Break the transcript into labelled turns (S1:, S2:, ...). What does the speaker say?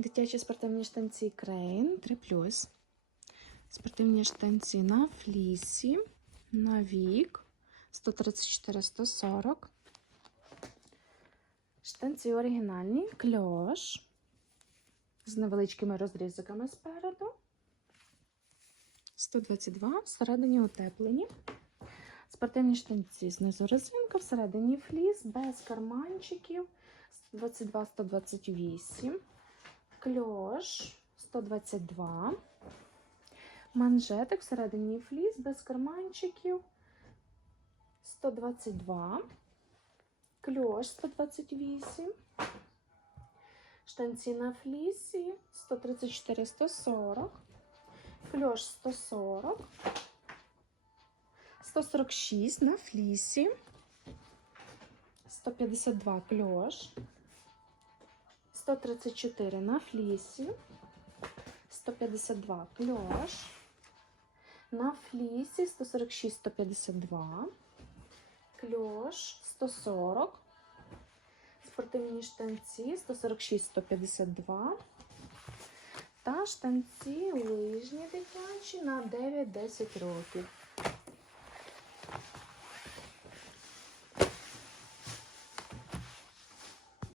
S1: Дитячі спортивні штанці Крейн 3 Спортивні штанці на флісі, на вік 134-140. Штанці оригінальні, кльош з невеличкими розрізиками спереду. 122, всередині утеплені. Спортивні штанці знизу резинка, всередині фліс, без карманчиків. 122-128. Кльош 122. Манжетик всередині фліс, без карманчиків. 122. Кльош 128. Штанці на флісі 134-140. Кльош 140. 146 на флісі. 152 кльош. 134 на флісі. 152 кльош. На флісі 146, 152. Кльош 140. Спортивні штанці 146, 152. Та штанці лижні дитячі на 9-10 років.